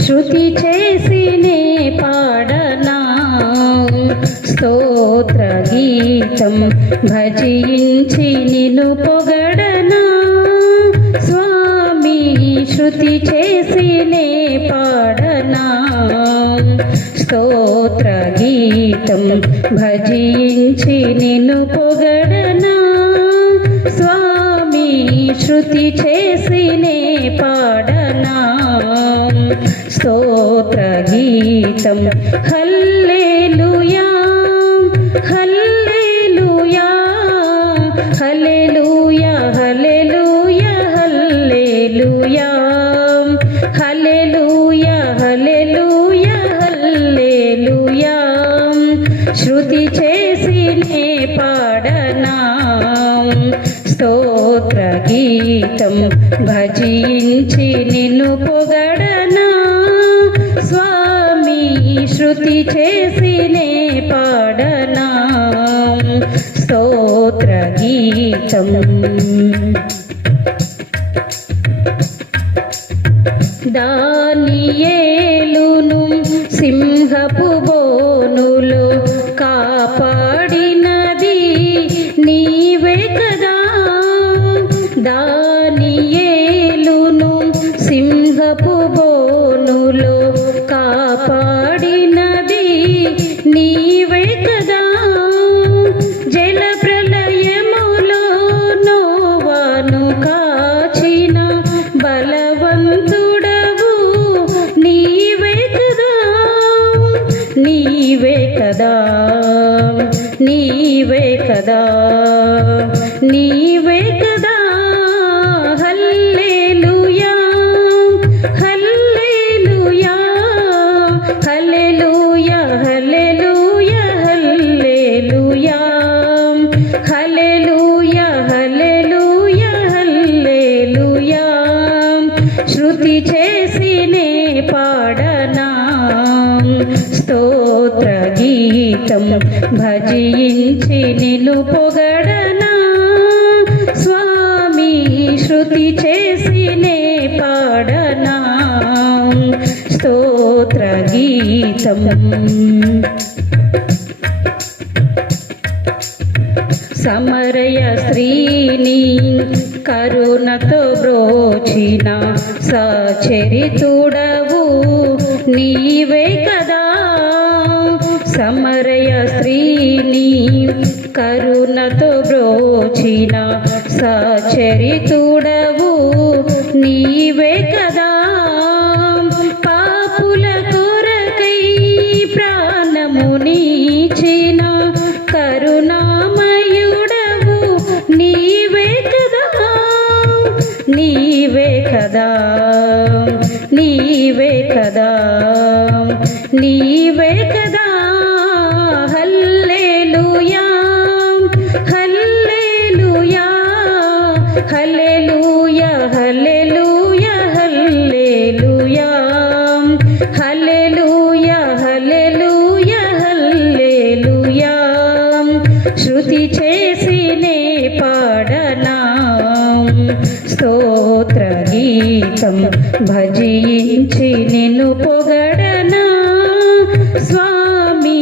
శృతి చేసినే పాడనా స్తోత్ర గీతం భజించి నిన్ను పొగడనా స్వామి శృతి చేసినే పాడనా స్తోత్ర గీతం భజించి నిన్ను పొగడనా స్వామి శృతి చేసినే పాడనా స్తోత్ర గీతం హల్లెలూయా హల్లెలూయా హల్లెలూయా హల్లెలూయా హల్లెలూయా హల్లెలూయా హల్లెలూయా హల్లెలూయా శృతి చేసినే పాడనా స్తోత్ర గీతం భజించి నిన్ను పొగడనా స్వామి శృతి చేసినే పాడనా స్తోత్ర గీతం దానియేలును సింహపు బోనులో కాపాడినది నీవే కదా దానియేలును సింహపు బోనులో కాపాడినది నీవే కదా జల ప్రళయములో నోవాను కాచిన బలవంతుడవు నీవే కదా నీవే కదా నీవే కదా నీవే కదా హల్లెలూయా హల్లెలూయా హల్లెలూయా హల్లెలూయా హల్లెలూయా హల్లెలూయా హల్లెలూయా హల్లెలూయా శృతి చేసినే పాడనా స్తోత్ర గీతం భజించి నిన్ను పొగడనా స్వామి శృతి చేసినే పాడనా స్తోత్ర గీతం సమరయ స్త్రీని కరుణతో బ్రోచిన సచరితుడవు నీవే కదా సమరయ స్త్రీని కరుణతో బ్రోచిన సచరితుడవు నీవే కదా పాపుల కొరకై ప్రాణమునిచిన కరుణామయుడవు నీవే కదా నీవే కదా నీవే కదా నీవే కదా హల్లెలూయా హల్లెలూయా హల్లెలూయా హల్లెలూయా హల్లెలూయా హల్లెలూయా హల్లెలూయా హల్లెలూయా శృతి చేసినే పాడనా స్తోత్ర గీతం భజించి నిన్ను పొగడనా స్వామి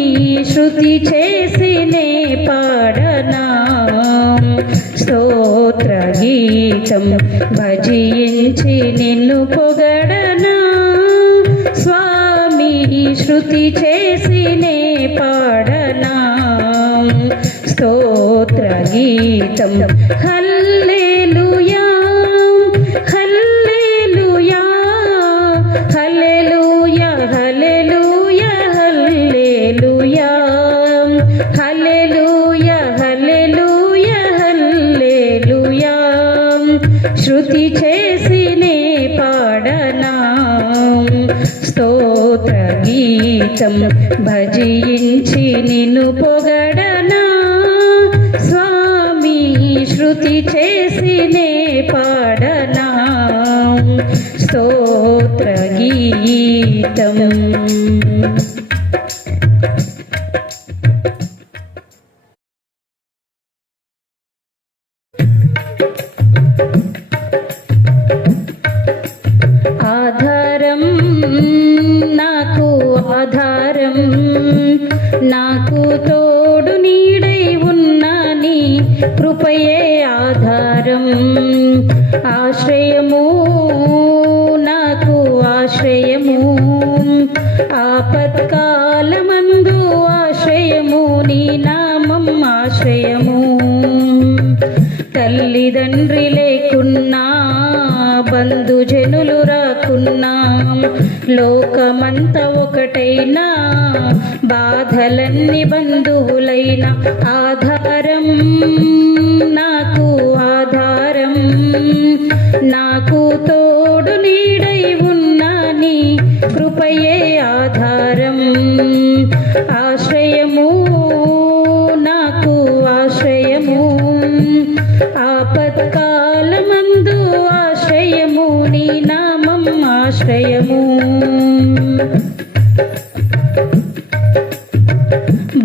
శృతి చేసినే పాడనా స్తోత్ర గీతం భజించి నిన్ను పొగడనా స్వామి శృతి చేసినే పాడనా స్తోత్ర గీతం హల్లెలూయా హల్లెలూయా హల్లెలూయా హల్లెలూయా హల్లెలూయా హల్లెలూయా హల్లెలూయా హల్లెలూయా శృతి చేసినే పాడనా స్తోత్ర గీతం భజించి నిన్ను పొగడనా స్వామి శృతి చేసినే పాడనా స్తోత్ర గీతం నాకు ఆధారం, నాకు తోడు నీడై ఉన్న నీ కృపయే ఆధారం. ఆశ్రయము నాకు ఆశ్రయము, ఆపత్కాలమందు ఆశ్రయము, నీ నామం ఆశ్రయము. తల్లిదండ్రి లేకున్నా, బంధుజనులు రాకున్నా, లోకమంతా ఒకటైనా, బాధలన్నీ బంధువులైన ఆధారం నాకు ఆధారం. నాకు తోడు నీడై ఉన్న నీ కృపయే ఆధారం. ఆశ్రయము నాకు ఆశ్రయము, ఆపత్కాలమందు ఆశ్రయము, నీ నామం ఆశ్రయము.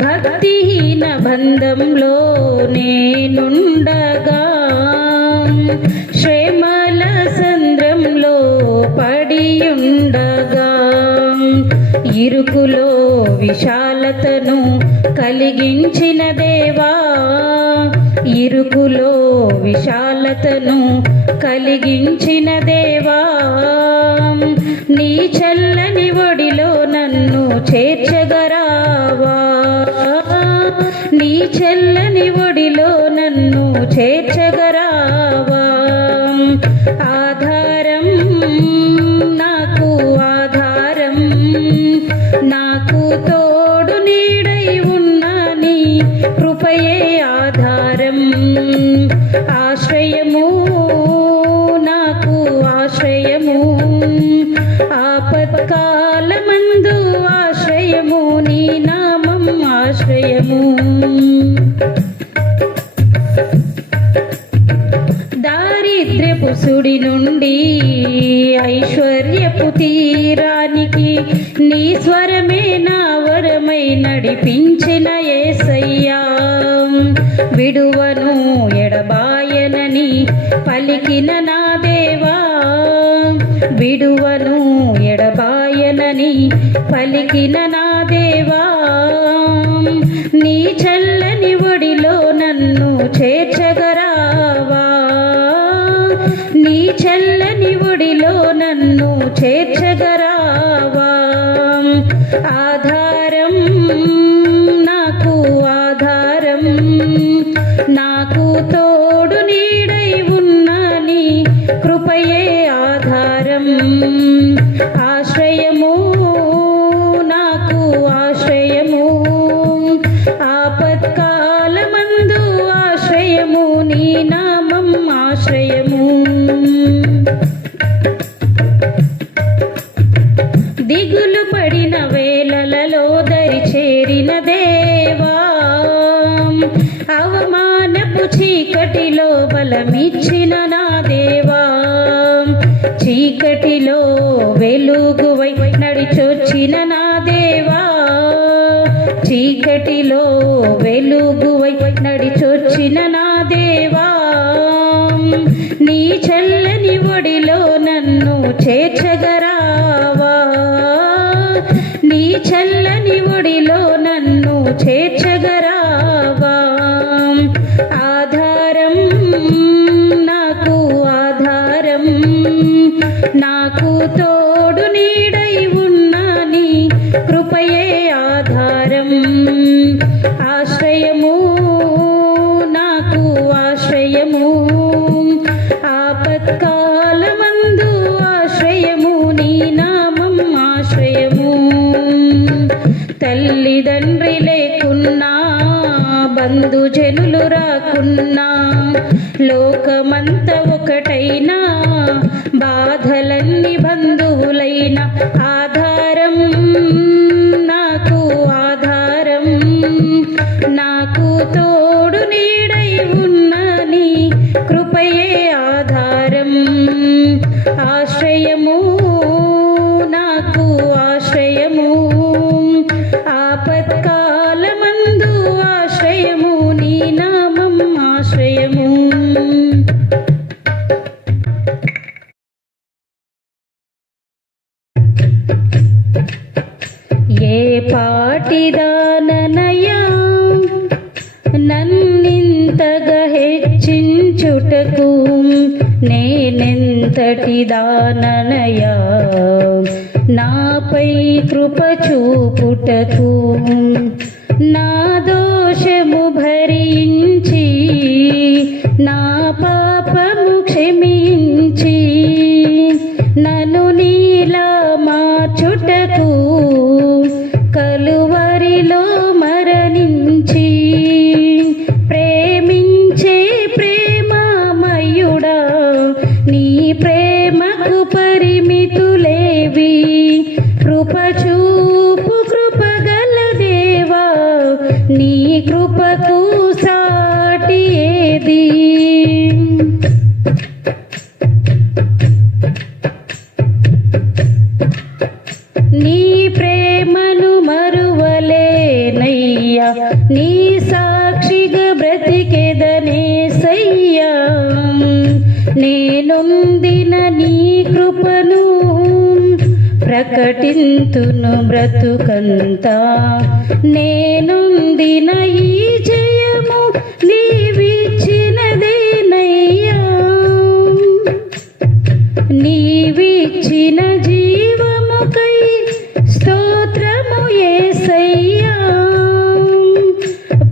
భక్తిహీన బంధంలో నేనుండగా, శ్రమల సంద్రంలో పడియుండగా, ఇరుకులో విశాలతను కలిగించిన దేవా, ఇరుకులో విశాలతను కలిగించిన దేవా, నీ చల్లని ఒడిలో నన్ను చేర్చగరావా, నీ చల్లని ఒడిలో నన్ను చేర్చగరావా. ఆధారం నాకు ఆధారం, నాకు తోడు నీడై ఉన్న నీ కృపయే ఆధారం. ఆశ్రయము నాకు ఆశ్రయము, ఆపత్కాలమందు ఆశ్రయము, నీ నామం ఆశ్రయము. దారిద్ర్యపు సుడి నుండి ఐశ్వర్యపు తీరానికి, నీ స్వరమే నా వరమై నడిపించిన యేసయ్యా. విడువను ఎడబాయనని పలికిన నా దేవా, విడువను ఎడబాయనని పలికిన నా దేవా, నీ చల్లని ఒడిలో నన్ను చేర్చగరావా, నీ చల్లని ఒడిలో నన్ను చేర్చగరావా. ఆధారం నాకు ఆధారం, నాకు తోడు నీడై ఉన్న నీ కృపయే ఆధారం. ఆశ్రయము నాకు ఆశ్రయము, ఆపత్కాలమందు ఆశ్రయము, నీ నామం ఆశ్రయము. దిగులు పడిన వేళలలో దరి చేరిన దేవా, అవమానపు చీకటిలో బలమిచ్చిన నా దేవా, చీకటిలో వెలుగువై నడిచొచ్చిన నా దేవా, చీకటిలో వెలుగువై నడిచొచ్చిన నా దేవా, నీ చల్లని ఒడిలో నన్ను చేర్చగరావా, నీ చల్లని ఒడిలో నన్ను చేర్చగరావా. ఆధారం నాకు ఆధారం, నాకు తోడు నీడై ఉన్న నీ కృపయే ఆధారం. ఆశ్రయము నాకు ఆశ్రయము, ఆపత్కాలమందు ఆశ్రయము, నీ నామం ఆశ్రయము. తల్లిదండ్రి లేకున్నా, బంధుజనులు రాకున్నా, లోకమంతా ఒకటైనా, బాధలన్నీ బంధువులైన ఆధారం నాకు ఆధారం. నాకు తోడు నీడై ఉన్న నీ కృపయే ఆధారం. ఆశ్రయము నాకు ఆశ్రయము, ఆపత్కాలమందు ఆశ్రయము, నీ నామం ఆశ్రయము. పాటిదాననయా నన్నింతగా హెచ్చించుటకు నేనెంతటి దాననయా నాపై కృప చూపుటకు నా దోషము భరించి నా పాపము క్షమించి నన్ను నీలా మార్చుటకు కలువరిలో మరణించి ప్రేమించే ప్రేమమయుడా నీ ప్రేమకు పరిమితులేవి కృప చూపు కృపగల దేవా నీ కృపకు సాటి ఏది నీ ప్రేమను మరువలేనయ్యా నీ సాక్షిగా బ్రతికెదనేసయ్యా నేనొందిన నీ కృపను ప్రకటింతును బ్రతుకంతా నేనొందిన ఈ జయము నీవిచ్చినదేనయ్యా నీవిచ్చిన జీవముకై స్తోత్రము యేసయ్యా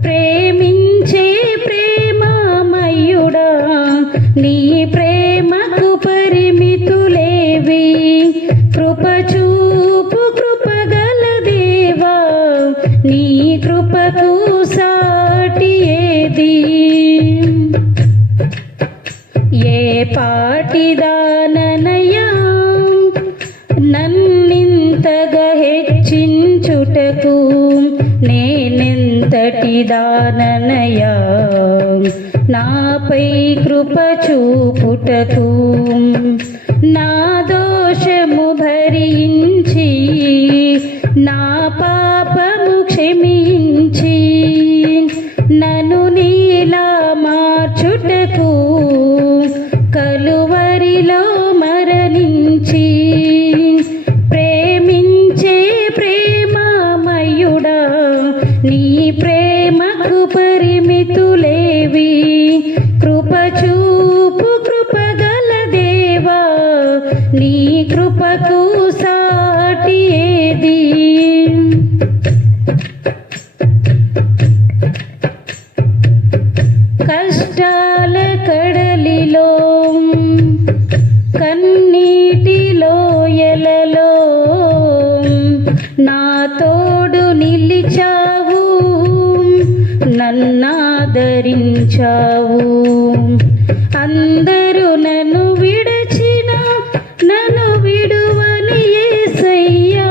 ప్రేమించే ప్రేమమయుడా నీ ప్రేమకు పరిమితులేవి కృప చూపు కృపగల దేవా నీ కృపకు సాటి ఏది ఏ పాటిదాననయా నన్నింతగా హెచ్చించుటకు నేనెంతటి దాననయా నాపై కృప చూపుటకు నా దోషము భరించి నా పాపము క్షమించి నన్ను నీలా మార్చుటకు కలువరిలో మరణించి ప్రేమించే ప్రేమమయుడా నీ ప్రేమకు పరిమితులేవి కృప చూపు కృపగల దేవా నీ కృపకు సాటి ఏది కష్టాల కడలిలో కన్నీటిలో ఎలలో నా తోడు నిలిచావు నన్నాదరించావు అందరూ నన్ను విడచిన నన్ను విడువని యేసయ్యా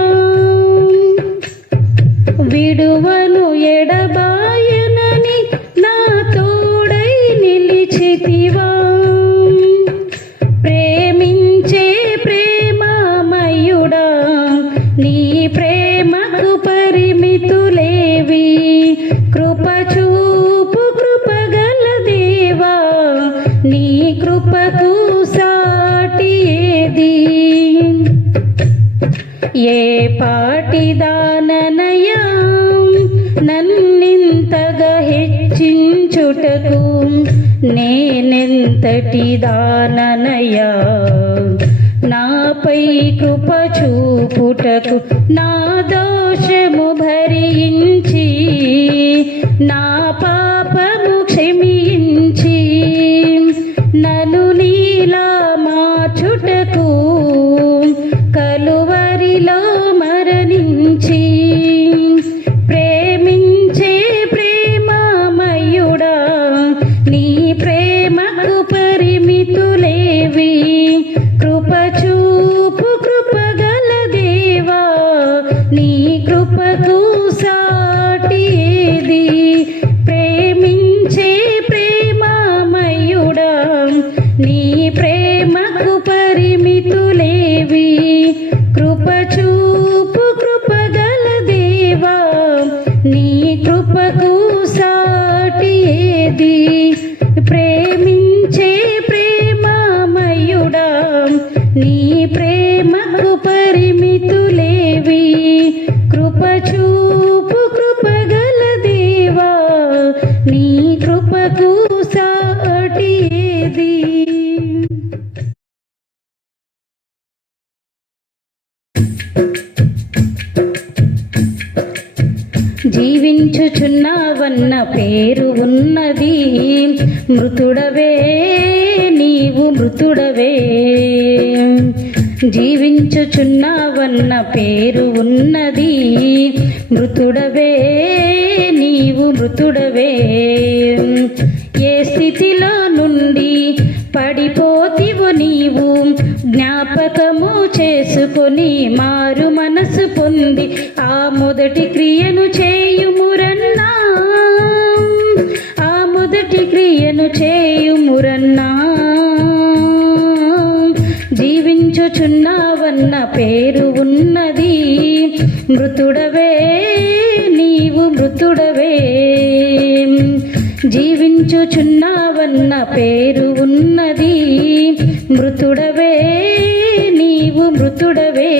విడువను ఎడబాయనని నా తోడై నిలిచితివా ప్రేమించే ప్రేమమయుడా నీ ప్రేమకు పరిమితులేవి కృప చూపు కృపగల దేవా నీ కృపకు సాటి ఏది ఏ పాటిదాననయా నన్నింతగా హెచ్చించుటకు నేనెంతటి దాననయా నాపై కృప చూపుటకు నా దోషము భరించి నా పాపము క్షమించి నన్ను నీలా మార్చుటకు కలువరిలో మరణించి ప్రేమించే ప్రేమమయుడా నీ ప్రేమకు పరిమితులేవి కృప చూపు కృపగల దేవా నీ కృపకు సాటి ఏది ప్రేమించే ప్రేమమయుడా నీ ప్రేమకు పరిమితులేవి కృప చూపు కృపగల దేవా నీ కృపకు సాటి ఏది ప్రేమించే ప్రేమమయుడా నీ ప్రేమకు పరిమితులేవి కృప చూపు జీవించుచున్నావన్న పేరు ఉన్నది, మృతుడవే నీవు మృతుడవే. జీవించుచున్నావన్న పేరు ఉన్నది, మృతుడవే నీవు మృతుడవే. ఏ స్థితిలో నుండి పడిపోతివు నీవు జ్ఞాపకము చేసుకొని మారు మనసు పొంది ఆ మొదటి క్రియను చేయుమురన్నా, ఆ మొదటి క్రియను చేయుమురన్నా. జీవించుచున్నావన్న పేరు ఉన్నది, మృతుడవే నీవు మృతుడవే. జీవించుచున్నావన్న పేరు ఉన్నది, మృతుడవే నీవు మృతుడవే.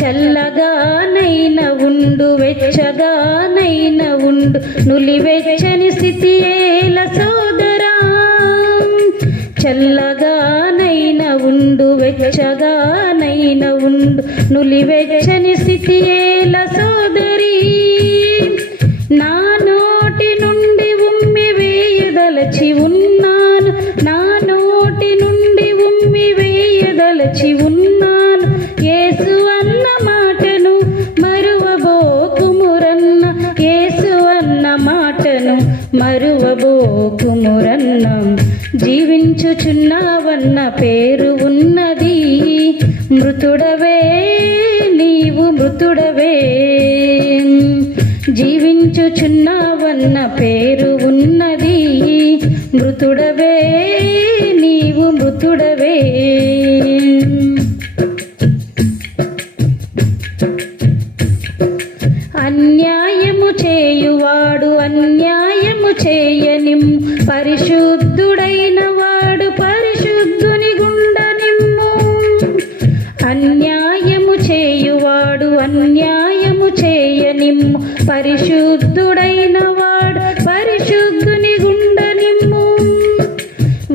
చల్లగానైన ఉండు వెచ్చగానైన ఉండు నులివెచ్చని స్థితి ఏల సోదరా. చల్లగానైన ఉండు వెచ్చగానైన ఉండు నులివెచ్చని స్థితి ఏల సోదరి. నా నోటి నుండి ఉమ్మి వేయదలచి ఉన్నాను, నా నోటి నుండి ఉమ్మి వేయదలచి ఉన్నాను. యేసు అన్న మాటను మరువబోకుమురన్న, యేసు అన్న మాటను మరువబోకుమురన్న. జీవించుచున్నావన్న పేరు ఉన్నది, మృతుడవే నీవు మృతుడవే. జీవించుచున్నావన్న పేరు ఉన్నది, మృతుడవే నీవు మృతుడవే. అన్యాయము చేయువాడు అన్యాయము చేయనిమ్ము, పరిశుద్ధుడైన వాడు పరిశుద్ధుని గుండనిమ్ము. అన్యాయము చేయువాడు అన్యాయము చేయనిమ్ము, పరిశుద్ధుడైన వాడు పరిశుద్ధుని గుండనిమ్ము.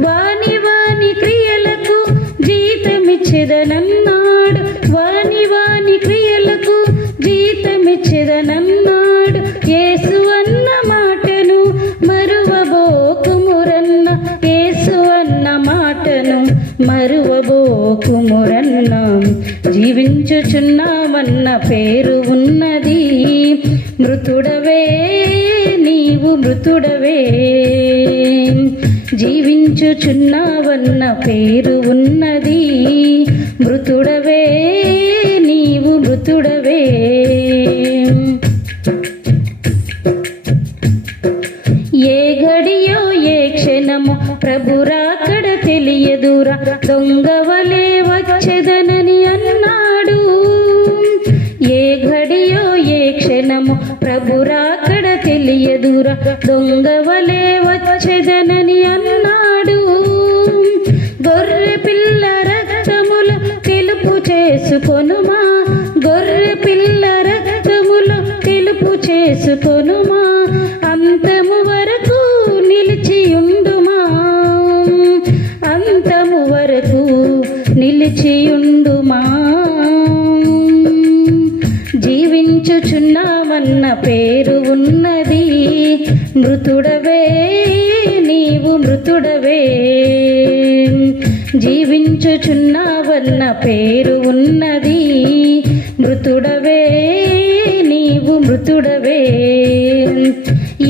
వాని వాని క్రియలకు జీతమిచ్చెదనన్నాడు, వాని వాని క్రియలకు జీతమిచ్చెదనన్నాడు. యేసు అన్న మాటను మరువబోకుమురన్న, యేసు అన్న మాటను మరువబోకుమురన్న. జీవించుచున్నావన్న పేరు ఉన్నది, మృతుడవే నీవు మృతుడవే. జీవించుచున్నావన్న పేరు ఉన్నది, మృతుడవే నీవు మృతుడవే. ఏ గడియో ఏ క్షణము ప్రభురాకడ తెలియదురా, దొంగవలే వచ్చెదనని అన్నాడు. ఏ గడియో ఏ క్షణము ప్రభురాకడ తెలియదురా, దొంగవలే వచ్చెదనని అన్నాడు. గొర్రె పిల్ల రక్తములో తెలుపు చేసుకొనుమా, గొర్రె పిల్ల రక్తములో తెలుపు చేసుకొనుమా. అంతము వరకు నిలిచియుండుమా, అంతము వరకు నిలిచియుండుమా. జీవించుచున్నావన్న పేరు ఉన్నది, మృతుడవే నీవు మృతుడవే. జీవించుచున్నావన్న పేరు ఉన్నది, మృతుడవే నీవు మృతుడవే.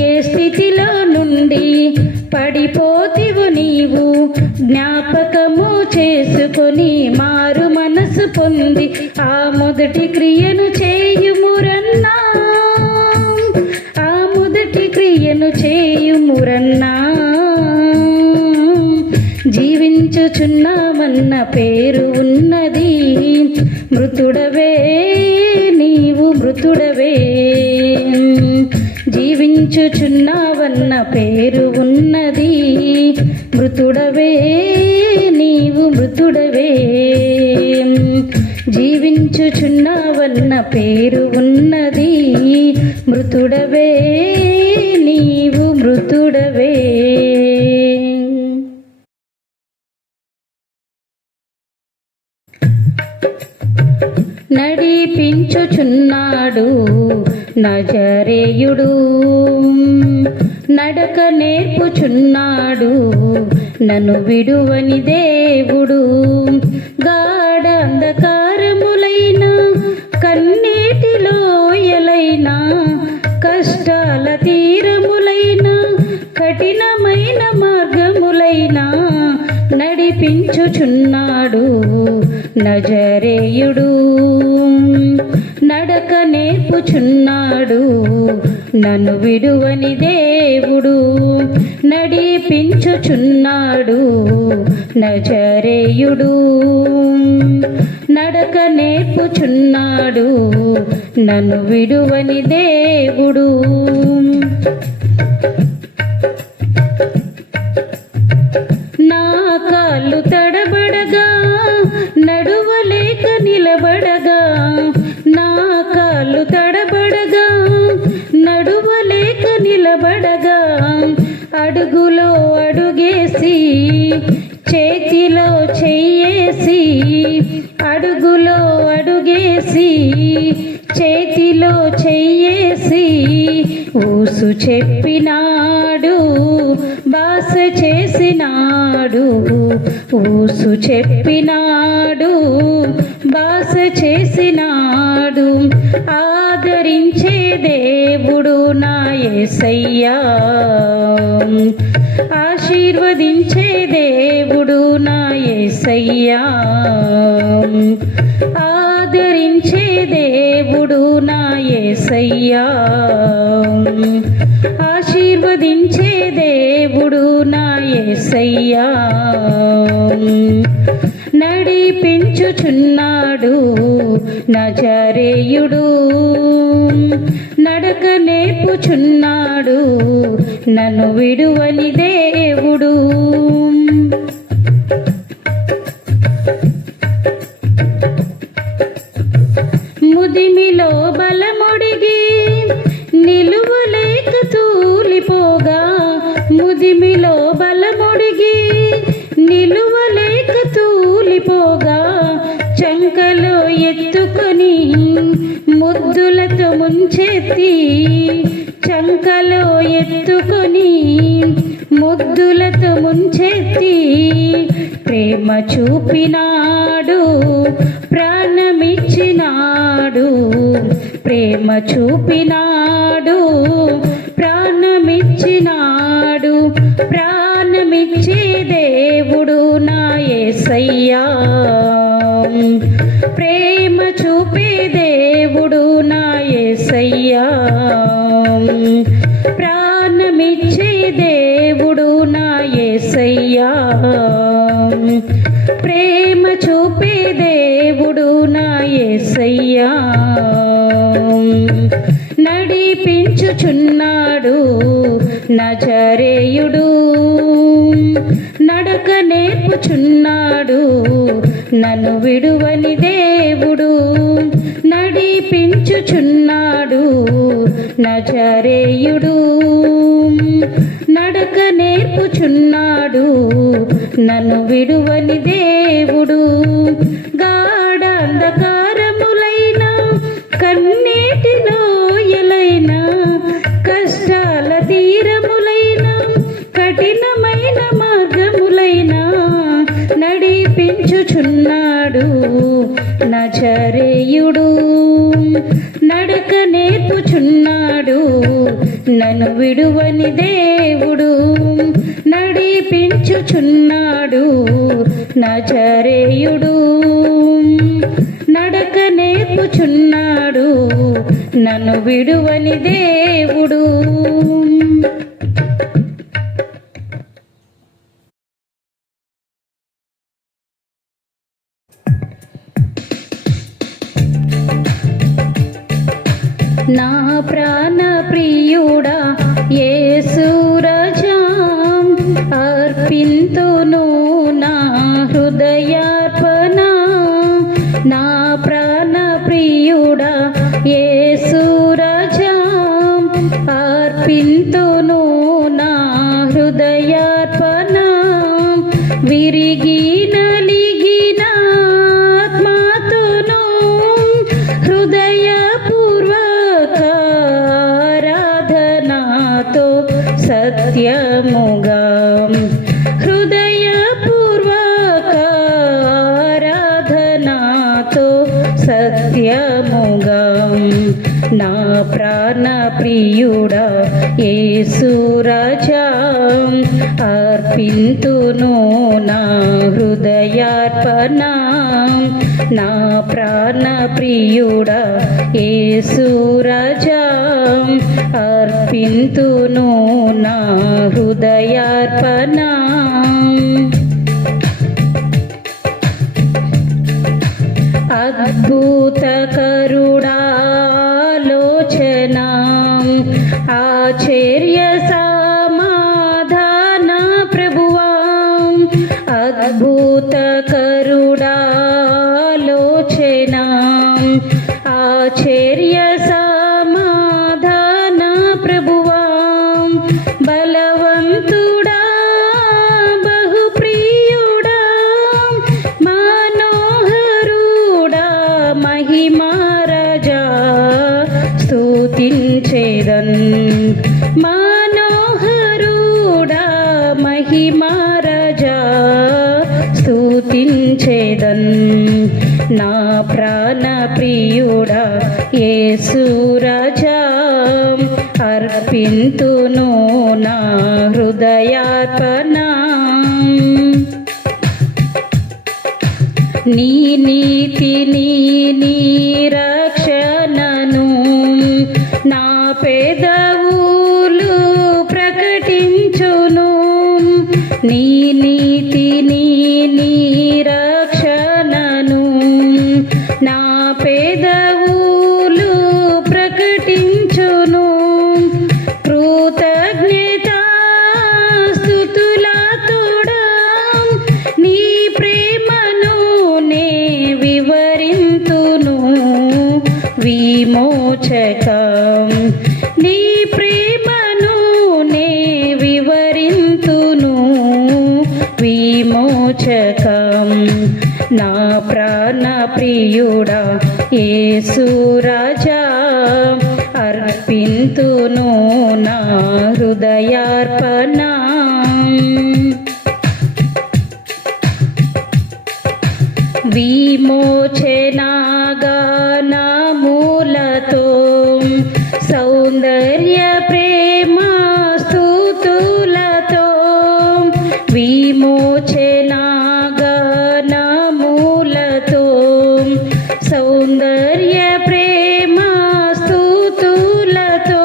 ఏ స్థితిలో నుండి పడిపోతివు నీవు జ్ఞాపకము చేసుకొని మారు మనసు పొంది ఆ మొదటి క్రియను చేయుమురన్నా, ఆ మొదటి క్రియను చేయుమురన్నా. జీవించుచున్నావన్న పేరు ఉన్నది, మృతుడవే నీవు మృతుడవే. జీవించుచున్నావన్న పేరు ఉన్నది, మృతుడవే నీవు మృతుడవే. జీవించుచున్నావన్న పేరు ఉన్నది, మృతుడవే నీవు మృతుడవే. నడిపించుచున్నాడు నజరేయుడు, నడక నేర్పుచున్నాడు నన్ను విడువని దేవుడు. గాఢ అంధకారములైన కన్నీటి లోయలైన కష్టాల తీరములైన కఠినమైన మార్గములైన నడిపించుచున్నాడు నజరేయుడు, నడక నేర్పుచున్నాడు నన్ను విడువని దేవుడు. నడిపించుచున్నాడు నజరేయుడు, నడక నేర్పుచున్నాడు నన్ను విడువని దేవుడు. నా కాళ్ళు తడబడగా నడువలేక నిలబడగా, నా కాళ్ళు తడబడగా నడువలేక నిలబడగా, అడుగులో అడుగేసి చేతిలో చెయ్యేసి, అడుగులో అడుగేసి చేతిలో చెయ్యేసి, ఊసు చెప్పినాడు బాస చేసినాడు, ఊసు చెప్పినాడు బాస చేసినాడు. ఆదరించే దేవుడు నా యేసయ్యా, ఆశీర్వదించే దేవుడు నా యేసయ్యా, ఆదరించే దేవుడు నా యేసయ్యా, ఆశీర్వదించే దేవుడు నా యేసయ్యా. నడిపించుచున్నాడు నజరేయుడు, నడక నేర్పుచున్నాడు నన్ను విడువని దేవుడు. ముదిమిలో బలముడిగి నిలువలేక తూలిపోగా, ముదిమిలో బలముడిగి నిలువలేక తూలిపోగా, చంకలో ఎత్తుకొని ముద్దులతో ముంచెత్తి, చంకలో ఎత్తుకొని ముద్దులతో ముంచెత్తి, ప్రేమ చూపినాడు ప్రాణమిచ్చినాడు, ప్రేమ చూపినాడు ప్రాణమిచ్చినాడు. ప్రాణమిచ్చే దేవుడు నా యేసయ్యా, ప్రేమ చూపే దేవుడు నా యేసయ్యా, ప్రాణమిచ్చే దేవుడు నా యేసయ్యా, ప్రేమ చూపే దేవుడు నా యేసయ్యా. నడిపించుచున్నాడు నజరేయుడు, నడక నేర్పుచున్నాడు నన్ను విడువని దేవుడు. నడిపించుచున్నాడు నజరేయుడు, నడక నేర్పుచున్నాడు నన్ను విడువని దేవుడు. గాఢ అంధకారములైన కన్నీటి లోయలైన కష్టాల తీరములైన కఠినమైన మార్గములైన నడిపించుచున్నాడు నజరేయుడు, నడక నేర్పుచున్నాడు నన్ను విడువని దేవుడు. నడిపించుచున్నాడు నజరేయుడు, నడక నేర్పుచున్నాడు నన్ను విడువని దేవుడు. నా ప్రాణ ప్రియుడా యేసు రాజా, అర్పింతును నా హృదయార్పణ. నా ప్రాణ ప్రియుడా యేసు రాజా, అర్పింతును నా హృదయార్పణ. విరిగి నలిగిన ఆత్మతోను హృదయ నాతో సత్యముగా హృదయపూర్వక ఆరాధనాతో సత్యముగా నా ప్రాణ ప్రియుడా యేసు రాజా అర్పింతును నా హృదయార్పణ నా ప్రాణ ప్రియుడా యేసు రాజా అర్పింతును నా హృదయార్పణ అద్భుతకరుడాలోచన ఆశ్చర్య సమాధాన ప్రభువా అద్భుతకరుడాలోచన ఆశ్చర్య సమాధాన ప్రభువా బలవంతుడా బహుప్రియుడా మనోహరుడా మహిమారాజా స్తుతించేదన్ మనోహరుడా మహిమారాజా స్తుతించేదన్ నా ప్రాణ ప్రియుడా యేసు రాజా అర్పింతును నా హృదయార్పణ నీ నీతిని నీ రక్షణను నా పెదవులు ప్రకటించును నీ నీతిని నీ రక్షణను నా పెదవులు ప్రకటించును కృతజ్ఞతా స్తుతులతోడా నీ ప్రేమను నే వివరింతును విమోచకం నీ ప్రేమను నే వివరింతును విమోచకం నా ప్రాణ ప్రియుడా యేసు రాజా అర్పింతును నా హృదయార్పణ విమోచనాగానములతో సౌందర్య ప్రేమ స్తుతులతో విమోచనాగానములతో సౌందర్య ప్రేమ స్తుతులతో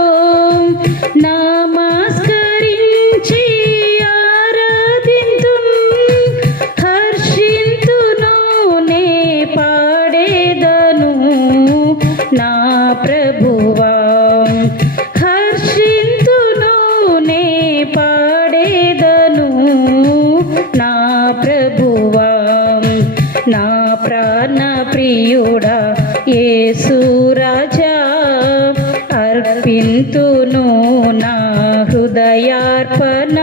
నమస్కరించి ఆరాధింతున్ హర్షింతును నే పాడేదను నా ప్రభువా హర్షింతును నే పాడేదను నా ప్రభువా నా ప్రాణ ప్రియుడా యేసు రాజా అర్పింతును నా హృదయార్పణ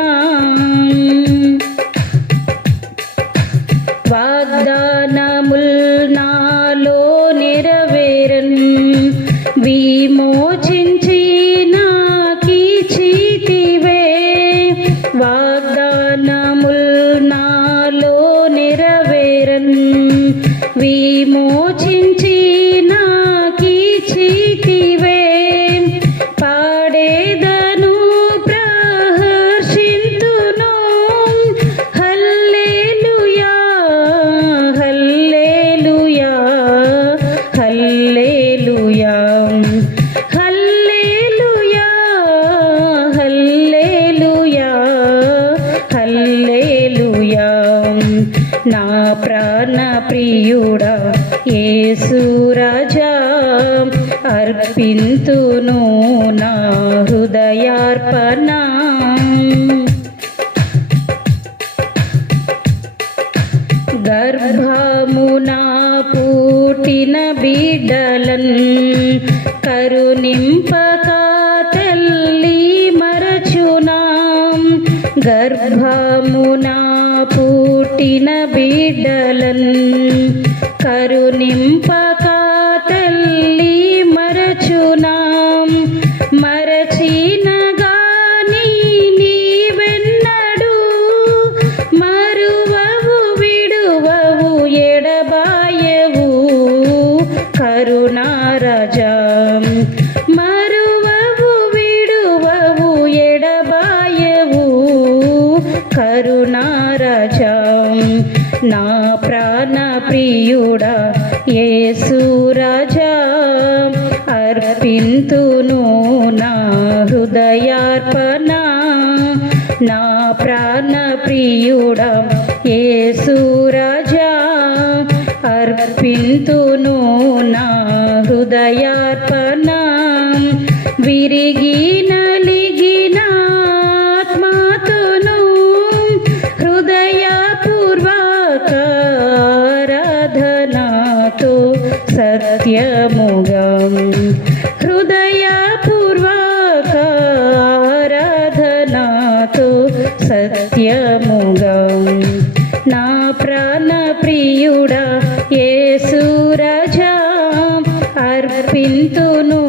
వాగ్దానముల్ నాలో నెరవేరన్ విమోచించి నాకిచ్చితివే వాగ్దానముల్ నాలో నెరవేరన్ విమోచించి నాకిచ్చితివే పాడేదను ప్రహర్షింతును హల్లెలూయా హల్లెలూయా హల్లెలూయా హల్లెలూయా హల్లెలూయా హల్లెలూయా నా ప్రాణ ప్రియుడా యేసు రాజా అర్పింతును నా హృదయార్పణ గర్భమునా పుట్టిన బిడ్డలన్ కరుణింపక తల్లి మరచునా గర్భమునా పుట్టిన బిడ్డలన్ కరుణింపక తల్లి మరచునా మరచిన కరుణారజా నా ప్రాణ ప్రియుడా యేసు రాజా అర్పింతును నా హృదయార్పణ నా ప్రాణ ప్రియుడా యేసు రాజా అర్పింతును నా హృదయార్పణ విరిగి నలిగిన ఆత్మతోను హృదయపూర్వక ఆరాధనతో సత్యముగా హృదయపూర్వక ఆరాధనతో సత్యముగా నా ప్రాణ ప్రియుడా యేసు రాజా అర్పింతును